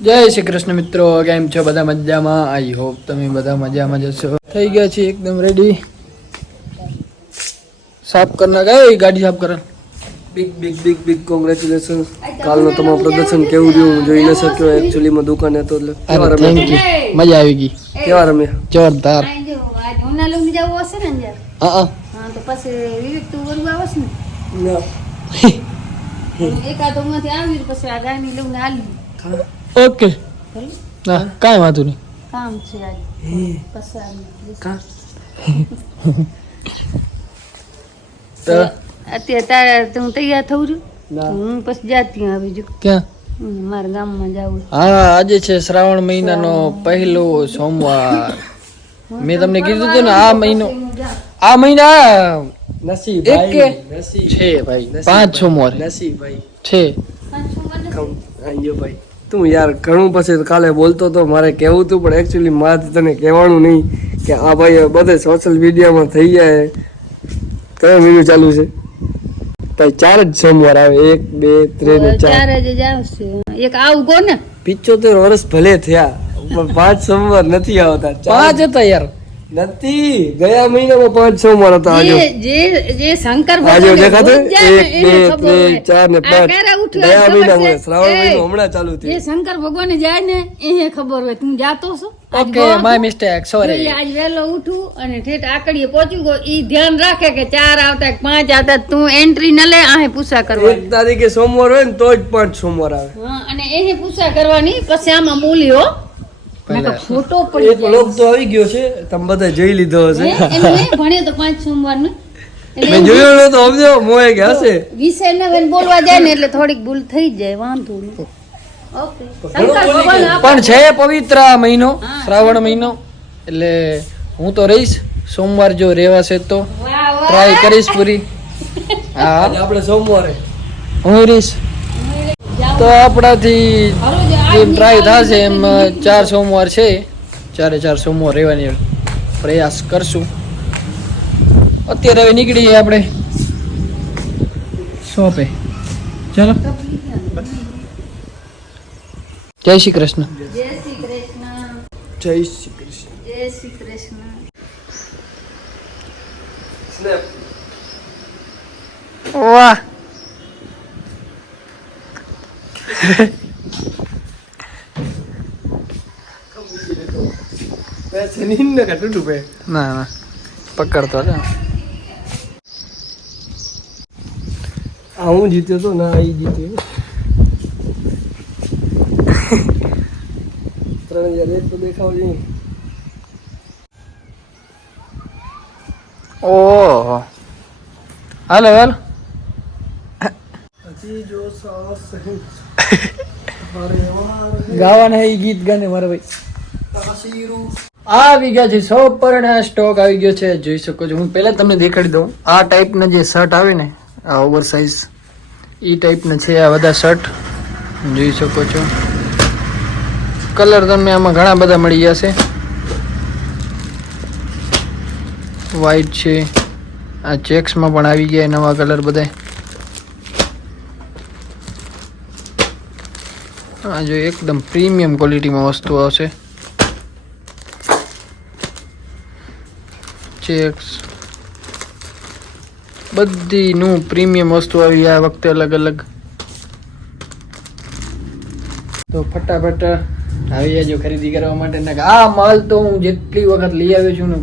જય શ્રી કૃષ્ણ મિત્રો કેમ છો? બધા મજામાં? આઈ હોપ તમે બધા મજામાં જશો થઈ ગયા છે એકદમ રેડી સાફ કરના ગઈ ગાડી સાફ કરવા big big big big congratulation કાલનો તમારું પ્રદર્શન કેવું રહ્યું? હું જોઈ ન શક્યો એકચ્યુઅલી માં દુકાન હતો એટલે. કેવા રમ્યા? મજા આવી ગઈ. કેવા રમ્યા? જોરદાર. હા તો પછી વિવેક તું વરુ આવશ ને? એકાદમાંથી આવી પછી આ ગાયની લઉં ને આલી ઓકે. ના કાંઈ વાંધો નહીં. કામ છે અત્યારે તારે હું તૈયાર થઉં છું? હું પછી જાતી આવી જો ક્યાં? મારા ગામમાં જાવું હા આજે છે શ્રાવણ મહિનાનો પહેલો સોમવાર. મેં તમને કીધું હતું ને આ મહિનો આ મહિના નસીબ એક છે ભાઈ પાંચ સોમવાર. નસીબ ભાઈ. છે. ભાઈ. તું યાર ઘણું પછી કાલે બોલતો તો મારે કહેવું હતું પણ એકચ્યુઅલી મારે તને કહેવાનું નહીં કે આ ભાઈ બધે સોશિયલ મીડિયામાં થઈ જાય કયો મહિનો ચાલુ છે? ભાઈ ચાર જ સોમવાર આવે એક બે ત્રણ ચાર. ચાર જ આવશે. એક આવું કોને? ને પિચોતેર વર્ષ ભલે થયા પણ પાંચ સોમવાર નથી આવતા. ચાર પાંચ હતા યાર. નથી. ગયા મહિનામાં પાંચ સોમવાર હતા આજો. જે જે જે શંકર આજે દેખાતો? એક બે ત્રણ ચાર ને પાંચ. ગયા મહિનામાં શ્રાવણ મહિનો હમણાં ચાલુ જે થયો શંકર ભગવાન જાય ને એ ખબર હોય. તું જાતો છો? ઓકે માય મિસ્ટેક સોરી આજ વેલો ઉઠું અને ઠેઠ આકડીએ પહોંચ્યું ગયો ઈ ધ્યાન રાખે કે ચાર આવતા કે પાંચ આવતા. તું એન્ટ્રી ન લે આહે પૂછા એક કરવાની તારીખે સોમવાર હોય ને તો જ પાંચ સોમવાર આવે. હા અને એ પૂછા કરવાની પછી આમાં બોલી હો પહેલા. નકર ફોટો પડી એક લોક તો આવી ગયો છે તમે બધા જોઈ લીધો હશે. જાય એમ નહીં ભણ્યો તો પાંચ સોમવાર મેં જોયો નતો સમજો મોએ કે હશે. વિષય ને બોલવા જાય ને એટલે થોડીક ભૂલ થઈ જાય વાંધો નહીં. પણ છે પવિત્ર મહિનો શ્રાવણ મહિનો એટલે હું તો રહીશ. સોમવાર જો રેવાશે તો ટ્રાય કરીશ પૂરી. હા. આપણે સોમવારે. હું રહીશ. તો આપણાથી જેમ ટ્રાય થશે એમ ચાર સોમવાર છે. ચારે ચાર સોમવાર રહેવાની પ્રયાસ કરશું. અત્યારે હવે નીકળી જઈએ આપણે શોપે. ચાલો. જય શ્રી કૃષ્ણ. જય શ્રી કૃષ્ણ. જય શ્રી કૃષ્ણ. જય શ્રી કૃષ્ણ વાહ. કાઢું પે ના ના પકડતો આ હું જીત્યો તો ના એ જીત્યો ત્રણ હજાર એક તો દેખાવ જોઈએ ઓહો હાલો હાલ હજી જો સાસ ગાવાના એ ગીત ગાને મારા ભાઈ તાસીરું આવી ગયા છે. સો પરણા સ્ટોક આવી ગયો છે. જોઈ શકો છો. હું પહેલા તમને દેખાડી દઉં. આ ટાઈપના જે શર્ટ આવે ને, આ ઓવર સાઇઝ એ ટાઈપના છે આ બધા શર્ટ જોઈ શકો છો. કલર તમને આમાં ઘણા બધા મળી જશે. વ્હાઈટ છે. આ ચેક્સમાં પણ આવી ગયા નવા કલર બધા. આ જો એકદમ પ્રીમિયમ ક્વોલિટીમાં વસ્તુ આવશે. ચેક્સ બધીનું પ્રીમિયમ વસ્તુ આવી આ વખતે અલગ અલગ. તો ફટાફટ આવી જજો ખરીદી કરવા માટે. આ માલ તો હું જેટલી વખત લઈ આવ્યો છું ને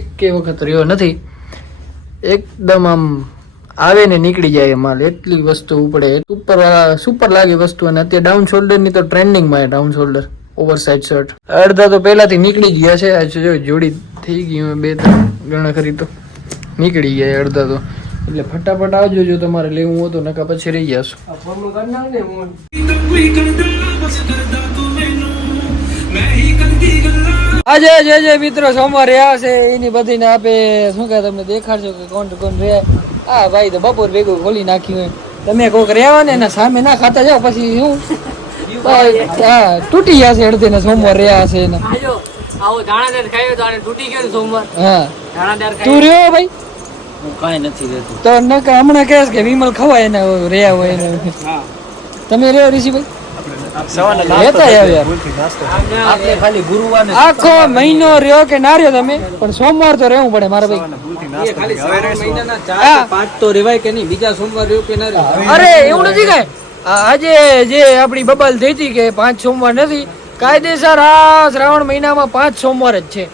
એકે વખત રહ્યો નથી. એકદમ આમ આવે ને નીકળી જાય માલ. એટલી વસ્તુ ઉપડે. સુપર સુપર લાગે વસ્તુ. અને અત્યારે ડાઉન શોલ્ડરની તો ટ્રેન્ડિંગમાં down shoulder oversize shirt અડધા તો પહેલાથી નીકળી ગયા છે. આ જોડી થઈ ગયું બે ત્રણ ગણા ખરી તો. નીકળી ગયા અડધા તો. એટલે ફટાફટ આવજો જો તમારે લેવું હોય તો નકા પછી રહી જશો. આજે આજે જે જે મિત્રો સોમવાર રહ્યા છે એની બધીને આપે શું કહે તમે દેખાડજો કે કોણ કોણ રહ્યા હા ભાઈ તો બપોર ભેગું ખોલી નાખ્યું હોય. તમે કોક રહ્યા ને એના સામે ના ખાતા જાઓ પછી શું? તૂટી જશે અડધે ને સોમવાર રહ્યા હશે એને આવો દાણાદાર ખાયો તો આને તૂટી ગયો સોમવાર. હા. દાણાદાર તું રહ્યો ભાઈ? હું કાંઈ નથી રહેતું. તો નકર હમણાં કહેશ કે વિમલ ખવાય એને રહ્યા હોય એને હા. તમે રહ્યો ઋષિભાઈ? આખો મહિનો રહ્યો કે ના રહ્યો તમે? પણ સોમવાર તો રહેવું પડે મારા ભાઈ. પાંચ તો રેવાય કે નહીં? બીજા સોમવાર રહ્યો કે ના અરે એવું નથી કઈ? આજે જે આપણી બબલ થઈ હતી કે પાંચ સોમવાર નથી કાયદેસર આ શ્રાવણ મહિનામાં પાંચ સોમવાર જ છે.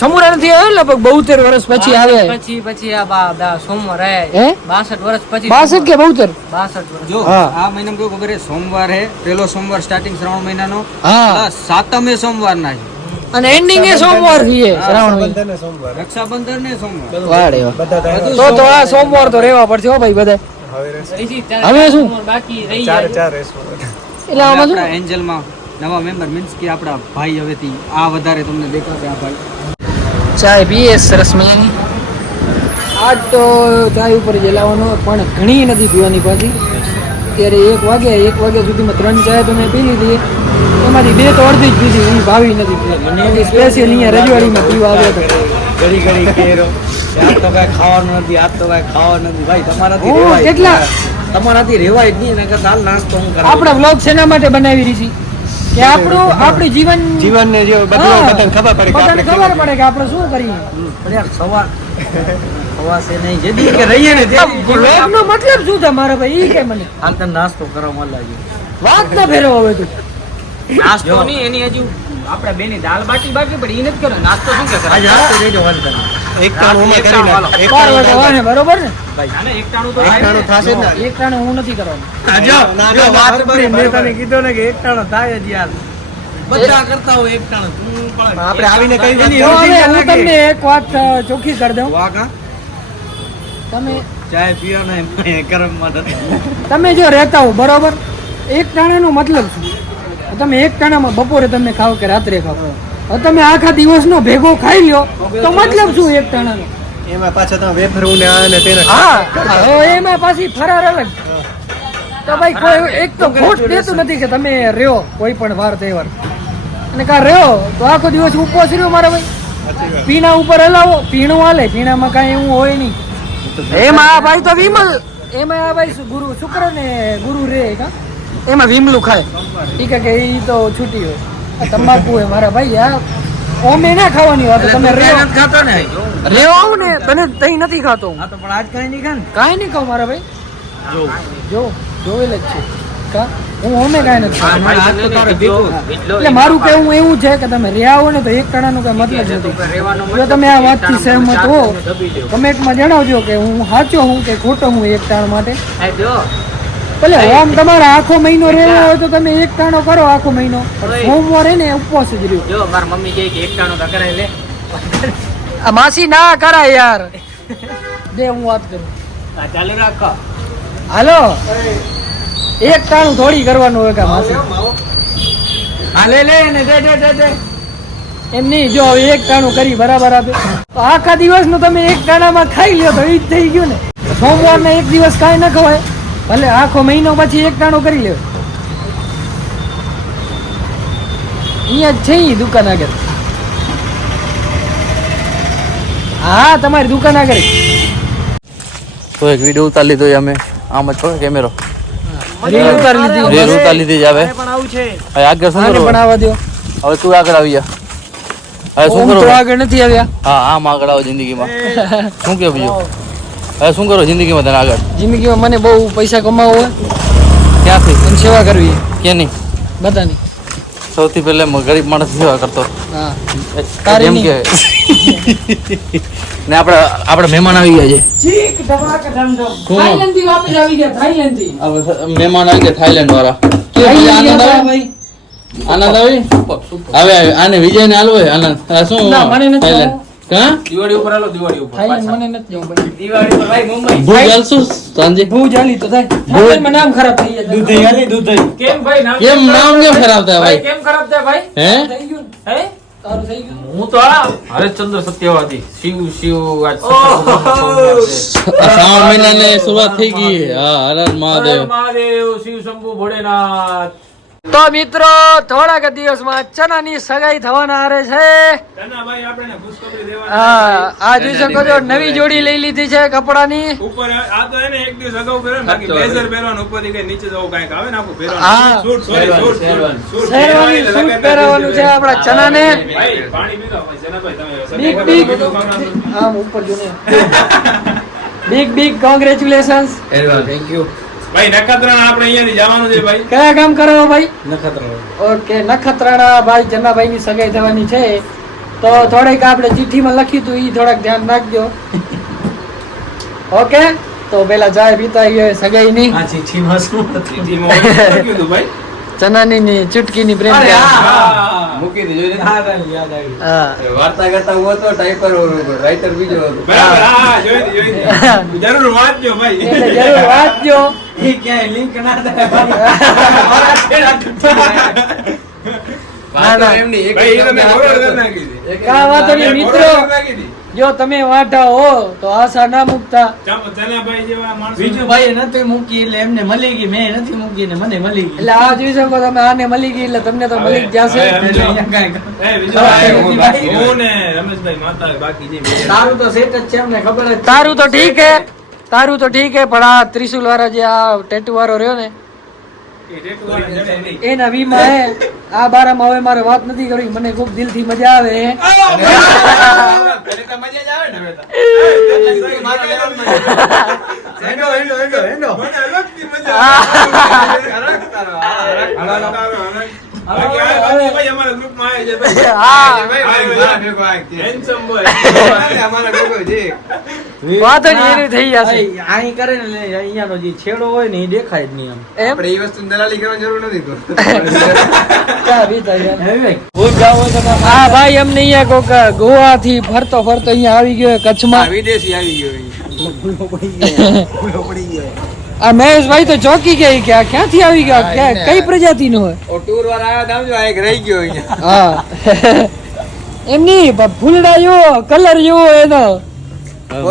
સમુરા નથી આવે લગભગ બહુતેર વર્ષ પછી આવે પછી પછી આ સોમવાર હે? બાસઠ વર્ષ પછી બાસઠ કે બહુતેર? બાસઠ વર્ષ. જો આ મહિનામાં કેવું ખબર સોમવાર હે પેલો સોમવાર સ્ટાર્ટિંગ શ્રાવણ મહિનાનો. હા. સાતમે સોમવાર ના અને એન્ડિંગ એ સોમવાર છે શ્રાવણ મહિના. રક્ષાબંધન ને સોમવાર. વાડે તો તો આ સોમવાર. તો રહેવા પડશે હો ભાઈ બધા હવે શું? બાકી રહી જાય. એટલે આમાં શું? આપણા એન્જલમાં નવા મેમ્બર મીન્સ કે આપણા ભાઈ હવેથી આ વધારે તમને દેખાશે આ ભાઈ. ચાય પીએ સરસ મજાની. આજ તો ચાય ઉપર જલાવાનો પણ ઘણી નથી પીવાની પાછી. અત્યારે એક વાગ્યા એક વાગ્યા સુધીમાં ત્રણ ચાય તો મેં પી લીધી. એમાંથી બે તો અડધી જ પીધી હું ભાવી નથી પીધી સ્પેશિયલ અહીંયા રજવાડીમાં પીવા આવ્યો હતો. ઘડી ઘડી કેરો. આજ તો કઈ ખાવાનું નથી આજ તો કઈ ખાવાનું નથી. ભાઈ તમારાથી રેવાય કેટલા? તમારાથી રેવાય જ નહીં નકર હાલ નાસ્તો હું કરું આપણા બ્લોગ શેના માટે બનાવી રહી છીએ કે આપણું આપણું જીવન જીવનને જે હા, બદલાવ બધાને ખબર પડે કે આપણે ખબર પડે કે આપણે શું કરીએ. પણ યાર સવાર ખવાશે નહીં જે દી કે રહીએ ને તે દી નો મતલબ શું છે મારા ભાઈ? ઈ કે મને. હાલ તને નાસ્તો કરવા મન લાગ્યો વાત ના ફેરવો હવે તું. નાસ્તો નહીં એની હજુ આપણે બેની દાલ બાટી બાકી પડી એ નથી કરો નાસ્તો શું કે કરે? આજે નાસ્તો રહેજો વાંધો નહીં. એક ટાણું ઉમે કરીને એક ટાણું વાગે વાહે બરોબર ને? આને એક ટાણું તો એક ટાણું થાશે ને. એક ટાણું હું નથી કરવાનું. જો જો વાત કરી મેં તને કીધો ને કે એક ટાણો થાય જ યાર. બધા કરતા હોય એક ટાણું તું પણ આપણે આવીને કહી હવે હું તમને એક વાત ચોખ્ખી કરી દઉં. વાઘા તમે ચાય પીઓ ને ગરમમાં તમે જો રહેતા હો બરોબર? એક ટાણાનો મતલબ શું? તમે એક ટાણામાં બપોરે તમે ખાવ કે રાત્રે ખાઓ હવે તમે આખા દિવસનો ભેગો ખાઈ લ્યો તો મતલબ શું એક ટાણાનો એમાં પાછા તમે વેફરું ને આ ને તેને હા એમાં પાછી ફરાર અલગ. તો ભાઈ કોઈ એક તો ખોટ દેતું નથી કે તમે રહ્યો કોઈ પણ વાર તહેવાર. અને કા રહ્યો તો આખો દિવસ ઉપવાસ રહ્યો મારા ભાઈ. પીણા ઉપર હલાવો પીણું હાલે પીણામાં કાંઈ એવું હોય નહીં. એમાં આ ભાઈ તો વિમલ એમાં આ ભાઈ ગુરુ શુક્ર ને ગુરુ રે એમાં વિમલું ખાય. ઠીક કે એ તો છૂટી હોય. તમાકુ એ મારા ભાઈ આ ઓમે ના ખાવાની વાત તમે રેવ. નથી ખાતો ને? રેવ આવું ને તને તઈ નથી ખાતો હું. તો પણ આજ કઈ નહીં ખાન? ને કાંઈ નહીં ખાઉં મારા ભાઈ. જો. જો જોવેલ જ છે. કા? હું ઓમે કાંઈ નથી ખાતો. આજ તો તારે ભેગું એટલે મારું કહેવું એવું છે કે તમે રેવો ને તો એક ટણાનો કઈ મતલબ નથી. જો તમે આ વાતથી સહેમત હો કમેન્ટમાં જણાવજો કે હું સાચો હું કે ખોટો હું એક ટાણ માટે. ભલે આમ તમારે આખો મહિનો રહેવો હોય તો તમે એક ટાણો કરો આખો મહિનો. સોમવારે ને ઉપવાસ જ રહ્યો. જો માર મમ્મી કહે કે એક ટાણું તો કરાય લે. આ માસી ના કરાય યાર. દે હું વાત કરું. આ ચાલુ રાખો. હાલો. એક ટાણું થોડી કરવાનું હોય કા માસી. હાલે લે ને દે દે દે દે. એમ નહીં જો એક ટાણું કરી બરાબર આપે. તો આખા દિવસનું તમે એક ટાણામાં ખાઈ લ્યો તો એ જ થઈ ગયું ને. સોમવારના એક દિવસ કાંઈ ન ખવાય. ભલે આખો મહિનો પછી એક ટાણું કરી લ્યો અહીંયા જ છે દુકાન આગળ. હા તમારી દુકાન આગળ. તો એક વીડિયો ઉતારી લીધો છે અમે. આમ જ પકડ કેમેરો રીલ ઉતારી લીધી. રીલ ઉતારી લીધી છે હવે. આગળ શું કરવું? પણ આવવા દો હવે તું આગળ આવી જા. હવે શું કરો આગળ નથી આવ્યા. હા આમ આગળ આવો જિંદગીમાં. શું કે બીજું? હવે શું કરો જિંદગીમાં તને આગળ? જિંદગીમાં મને બહુ પૈસા કમાવો હોય ક્યાંથી? અને સેવા કરવી. ક્યાંની બધાની. સૌથી પહેલા ગરીબ માણસ સેવા કરતો. હા. જેમ કે ને આપણે આપણે મહેમાન આવી ગયા છે. ચીક ધબાક ધમધમ. થાઈલેન્ડથી વાપસ આવી ગયા થાઈલેન્ડથી હવે મહેમાન આવી ગયા થાઈલેન્ડ વાળા. કે આનંદ આવે આનંદ આવે? હવે આવે આને વિજય ને હાલવો આનંદ. શું ના, મને નથી દિવાળી ઉપર હાલો દિવાળી ઉપર. મને નથી જવું ભાઈ. દિવાળી ઉપર ભાઈ મુંબઈ. ભૂખ હાલશું સાંજે? બહુ જાલી તો થાય. થાઈલેન્ડમાં નામ ખરાબ થઈ જાય. દૂધ હાલી દૂધ. કેમ ભાઈ નામ કેમ નામ કેમ ખરાબ થાય ભાઈ કેમ ખરાબ થાય ભાઈ? હે? થઈ ગયું. ને? હે? તારું થઈ ગયું. હું તો આ હરેશચંદ્ર સત્યવાદી. શિવ શિવ આજ સોમવાર છે. મહિનાની શરૂઆત થઈ ગઈ. હા હર મહાદેવ. હર મહાદેવ શિવ શંભુ ભોળેનાથ. તો મિત્રો થોડાક દિવસમાં ચનાની સગાઈ થવાના આરે છે. હા આ જોઈ શકો છો નવી જોડી લઈ લીધી છે કપડાની. ઉપર આ તો એને એક દિવસ અગાઉ પહેર્યો ને, બાકી બ્લેઝર પહેરવાનું ઉપરથી કે નીચે જવું કાંઈક આવે ને આખું હા. પહેરવાનું suit sorry suit suit sherwani suit પહેરવાનું છે આપણા ચનાને. ભાઈ પાણી પીધો ભાઈ જનાભાઈ તમે આમ ઉપર જો ને big big congratulations thank you ભાઈ નખત્રાણા આપણે અહીંયાથી જવાનું છે ભાઈ. કયા કામ કરો ભાઈ? નખત્રાણા. ઓકે નખત્રાણા ભાઈ જનાભાઈ ની સગાઈ થવાની છે. તો થોડીક આપણે ચિઠ્ઠીમાં લખ્યું હતું ઈ થોડાક ધ્યાન રાખજો. ઓકે? તો પેલા જાય પીતા સગાઈ ની ચીઠીમાં ઓલું લખ્યું હતું ભાઈ. ચનાની ની ચુટકી ની પ્રેમ હા. મૂકી દીધું હા વાર્તા કરતા હું હતો ટાઈપર રાઇટર બીજો હતો. જરૂર વાંચજો ભાઈ. જરૂર વાંચજો. ના, ના. એમની જો તમે વાંઢા હો તો આશા ના મૂકતા. બીજું ભાઈ નથી મૂકી એટલે એમને મળી ગઈ. મેં નથી મૂકી ને મને મળી ગઈ. એટલે આ જોઈ શકો તમે આને મળી ગઈ એટલે તમને તો મળી જ જશે. તારું તો સેટ જ છે એમને ખબર જ તારું તો ઠીક હે તારું તો ઠીક હે પણ આ ત્રિશુલ વાળા જે આ ટેટુ વાળો રહ્યો ને. એના વીમા હે. આ બારામાં હવે મારે વાત નથી કરવી મને ખૂબ દિલથી મજા આવે હે તને તો મજા આવે વાતો જ એની થઈ જશે. અહીં- કરે ને અહીંયાનો જે છેડો હોય ને એ દેખાય જ નહીં એમ. આપણે એ વસ્તુ દલાલી કરવાની જરૂર નથી હે? ભાઈ. અમને અહીંયા કોક ગોવા થી ફરતો ફરતો અહીંયા આવી ગયો કચ્છમાં. વિદેશી આવી ગયો આ મહેશભાઈ તો ચોકી ગઈ કે આ ક્યાંથી આવી ગયા? ક્યાં- કઈ પ્રજાતિ નો હોય ટૂર વાર આવ્યા તા સમજો, એક રહી ગયો અહીંયા. હા. એમ નહીં ફૂલડા જેવો કલર જેવો એનો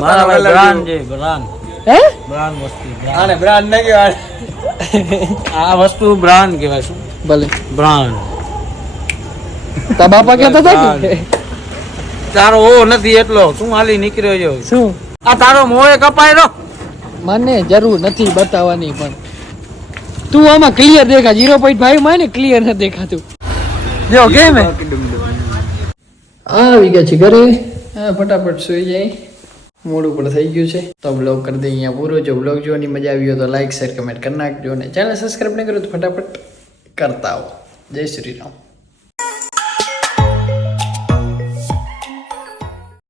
મારા ભાઈ બ્રાન્ડ જે છે બ્રાન્ડ હે? બ્રાન્ડ વસ્તુ આને બ્રાન્ડ નહીં કહેવાય. આ વસ્તુ બ્રાન્ડ કહેવાય શું? ભલે. બ્રાન્ડ તા બાપા કહેતા હતા કે? તારો ઓ નથી એટલો. શું હાલી નીકળ્યો છે? શું? આ તારો મોએ કપાય રો મને જરૂર નથી બતાવવાની પણ. તું આમાં ક્લિયર દેખા જીરો પોઈન્ટ ફાઈવમાં ને ક્લિયર ન દેખાતું. જો કેમ આવી ગયા છે ઘરે. હા ફટાફટ સુઈ જાય. મોડું પણ થઈ ગયું છે. તો બ્લોગ કરી દઈએ અહીંયા પૂરો. જો બ્લોગ જોવાની મજા આવી હોય તો લાઈક શેર કમેન્ટ કરી નાખજો અને ચેનલ સબસ્ક્રાઈબ નહીં કરો તો ફટાફટ કરતા આવો. જય શ્રી રામ.